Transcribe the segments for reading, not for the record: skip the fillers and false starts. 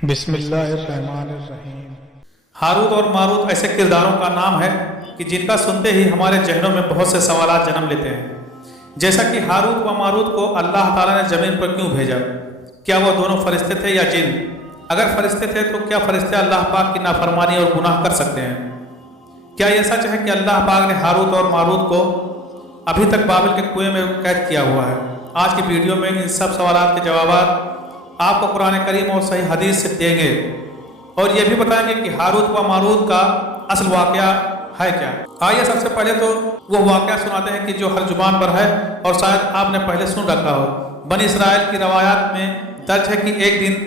بسم اللہ الرحمن الرحیم۔ ہاروت اور ماروت ایسے کرداروں کا نام ہے کہ جن کا سنتے ہی ہمارے ذہنوں میں بہت سے سوالات جنم لیتے ہیں، جیسا کہ ہاروت و ماروت کو اللہ تعالیٰ نے زمین پر کیوں بھیجا؟ کیا وہ دونوں فرشتے تھے یا جن؟ اگر فرشتے تھے تو کیا فرشتے اللہ پاک کی نافرمانی اور گناہ کر سکتے ہیں؟ کیا یہ سچ ہے کہ اللہ پاک نے ہاروت اور ماروت کو ابھی تک بابل کے کنویں میں قید کیا ہوا ہے؟ آج کی ویڈیو میں ان سب سوالات کے جوابات آپ کو قرآن کریم اور صحیح حدیث سے دیں گے، اور یہ بھی بتائیں گے کہ ہاروت و ماروت کا اصل واقعہ ہے کیا۔ آئیے سب سے پہلے تو وہ واقعہ سناتے ہیں کہ جو ہر زبان پر ہے اور شاید آپ نے پہلے سن رکھا ہو۔ بنی اسرائیل کی روایات میں درج ہے کہ ایک دن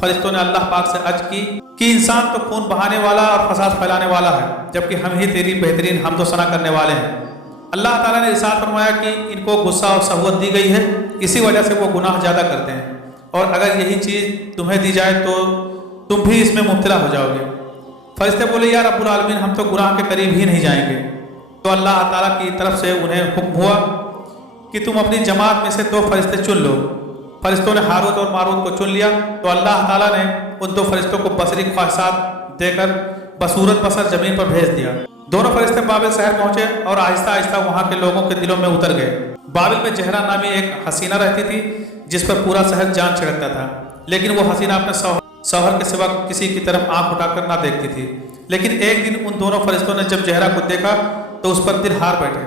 فرشتوں نے اللہ پاک سے عرض کی کہ انسان تو خون بہانے والا اور فساد پھیلانے والا ہے، جبکہ ہم ہی تیری بہترین حمد و ثنا کرنے والے ہیں۔ اللہ تعالیٰ نے ارشاد فرمایا کہ ان کو غصہ اور شہوت دی گئی ہے، اسی وجہ سے وہ گناہ زیادہ کرتے ہیں، اور اگر یہی چیز تمہیں دی جائے تو تم بھی اس میں مبتلا ہو جاؤ گے۔ فرشتے بولے یا رب العالمین، ہم تو گناہ کے قریب ہی نہیں جائیں گے۔ تو اللہ تعالیٰ کی طرف سے انہیں حکم ہوا کہ تم اپنی جماعت میں سے 2 فرشتے چن لو۔ فرشتوں نے ہاروت اور ماروت کو چن لیا تو اللہ تعالیٰ نے ان 2 فرشتوں کو بصری خواہشات دے کر بصورت بصر زمین پر بھیج دیا۔ دونوں فرشتے بابل شہر پہنچے اور آہستہ آہستہ وہاں کے لوگوں کے دلوں میں اتر گئے۔ بابل میں زہرا نامی ایک حسینہ رہتی تھی جس پر پورا شہر جان چھڑکتا تھا، لیکن وہ حسینہ اپنے شوہر کے سوا کسی کی طرف آنکھ اٹھا کر نہ دیکھتی تھی۔ لیکن ایک دن ان دونوں فرشتوں نے جب زہرا کو دیکھا تو اس پر دل ہار بیٹھے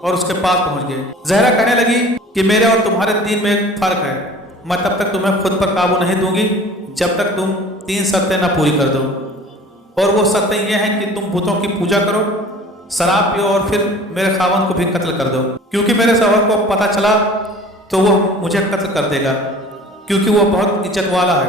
اور اس کے پاس پہنچ گئے۔ زہرا کہنے لگی کہ میرے اور تمہارے دین میں ایک فرق ہے، میں تب تک تمہیں خود پر قابو نہیں دوں گی جب تک تم 3 شرطیں نہ پوری کر دو، اور وہ شرطیں یہ ہیں کہ تم بتوں کی پوجا کرو، شراب پیو، اور پھر میرے خاوند کو بھی قتل کر دو، کیونکہ میرے شوہر کو پتہ چلا تو وہ مجھے قتل کر دے گا، کیونکہ وہ بہت عزت والا ہے۔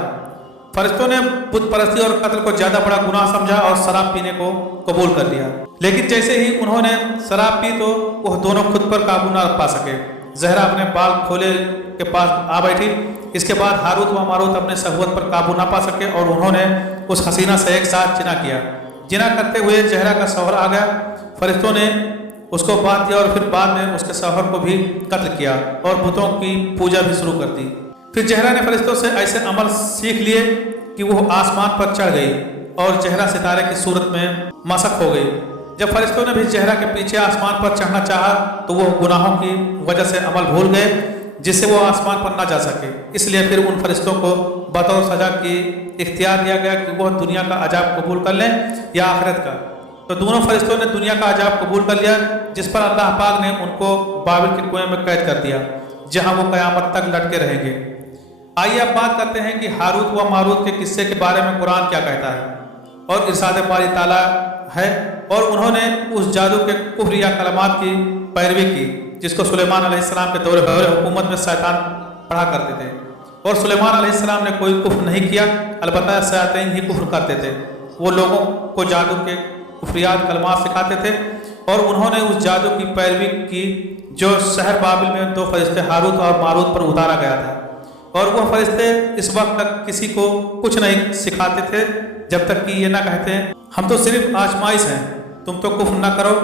فرشتوں نے بت پرستی اور قتل کو زیادہ بڑا گناہ سمجھا اور شراب پینے کو قبول کر لیا، لیکن جیسے ہی انہوں نے شراب پی تو وہ دونوں خود پر قابو نہ پا سکے۔ زہرا اپنے بال کھولے کے پاس آ بیٹھی۔ اس کے بعد ہاروت و ماروت اپنے شہوت پر قابو نہ پا سکے اور انہوں نے اس حسینہ سے ایک ساتھ جنا کیا۔ جنا کرتے ہوئے زہرا کا شوہر آ گیا۔ فرشتوں نے اس کو بات دیا اور پھر بعد میں اس کے شوہر کو بھی قتل کیا اور بتوں کی پوجا بھی شروع کر دی۔ پھر زہرا نے فرشتوں سے ایسے عمل سیکھ لیے کہ وہ آسمان پر چڑھ گئی اور زہرا ستارے کی صورت میں مسخ ہو گئی۔ جب فرشتوں نے بھی زہرا کے پیچھے آسمان پر چڑھنا چاہا تو وہ گناہوں کی وجہ سے عمل بھول گئے جس سے وہ آسمان پر نہ جا سکے، اس لیے پھر ان فرشتوں کو بطور سزا کی اختیار دیا گیا کہ وہ دنیا کا عذاب قبول کر لیں یا آخرت کا۔ تو دونوں فرشتوں نے دنیا کا عذاب قبول کر لیا، جس پر اللہ پاک نے ان کو بابل کے کنویں میں قید کر دیا جہاں وہ قیامت تک لٹکے رہیں گے۔ آئیے اب بات کرتے ہیں کہ ہاروت و ماروت کے قصے کے بارے میں قرآن کیا کہتا ہے اور ارشاد باری تعالیٰ ہے۔ اور انہوں نے اس جادو کے کفر یا کلمات کی پیروی کی جس کو سلیمان علیہ السلام کے دور حکومت میں شیطان پڑھا کرتے تھے، اور سلیمان علیہ السلام نے کوئی کفر نہیں کیا، البتہ شیاطین ہی کفر کرتے تھے۔ وہ لوگوں کو جادو کے کفریات کلمات سکھاتے تھے، اور انہوں نے اس جادو کی پیروی کی جو شہر بابل میں 2 فرشتے ہاروت اور ماروت پر اتارا گیا تھا، اور وہ فرشتے اس وقت تک کسی کو کچھ نہیں سکھاتے تھے جب تک کہ یہ نہ کہتے ہم تو صرف آزمائش ہیں، تم تو کفر نہ کرو۔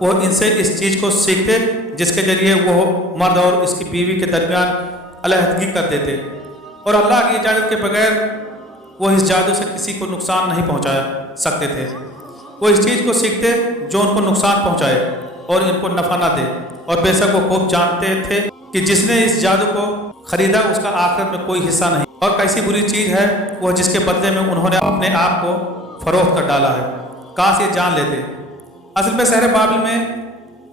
وہ ان سے اس چیز کو سیکھتے جس کے ذریعے وہ مرد اور اس کی بیوی کے درمیان علیحدگی کر دیتے، اور اللہ کی اجازت کے بغیر وہ اس جادو سے کسی کو نقصان نہیں پہنچا سکتے تھے۔ وہ اس چیز کو سیکھتے جو ان کو نقصان پہنچائے اور ان کو نفع نہ دے، اور بے شک وہ خوب جانتے تھے کہ جس نے اس جادو کو خریدا اس کا آخرت میں کوئی حصہ نہیں، اور کیسی بری چیز ہے وہ جس کے بدلے میں انہوں نے اپنے آپ کو فروخت کر ڈالا ہے، کاش یہ جان لیتے۔ اصل میں شہر بابل میں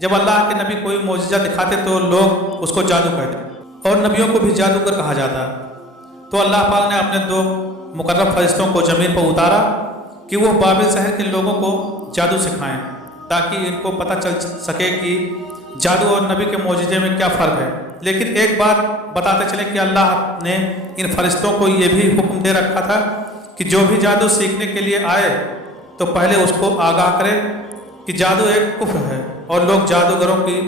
جب اللہ کے نبی کوئی معجزہ دکھاتے تو لوگ اس کو جادو کہتے، اور نبیوں کو بھی جادوگر کہا جاتا۔ تو اللہ پاک نے اپنے 2 مقرب فرشتوں کو زمین پر اتارا کہ وہ بابل شہر کے لوگوں کو جادو سکھائیں، تاکہ ان کو پتہ چل سکے کہ جادو اور نبی کے معجزے میں کیا فرق ہے۔ لیکن ایک بات بتاتے چلے کہ اللہ نے ان فرشتوں کو یہ بھی حکم دے رکھا تھا کہ جو بھی جادو سیکھنے کے لیے آئے تو پہلے اس کو آگاہ کرے کہ جادو ایک کفر ہے اور لوگ جادوگروں کی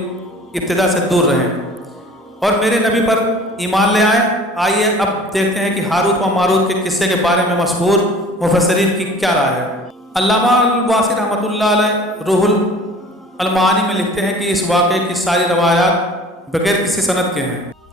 ابتدا سے دور رہیں اور میرے نبی پر ایمان لے آئیں۔ آئیے اب دیکھتے ہیں کہ ہاروت و ماروت کے قصے کے بارے میں مشہور مفسرین کی کیا رائے ہے۔ علامہ الواصی رحمۃ اللہ علیہ روح المعانی میں لکھتے ہیں کہ اس واقعے کی ساری روایات بغیر کسی سند کے ہیں۔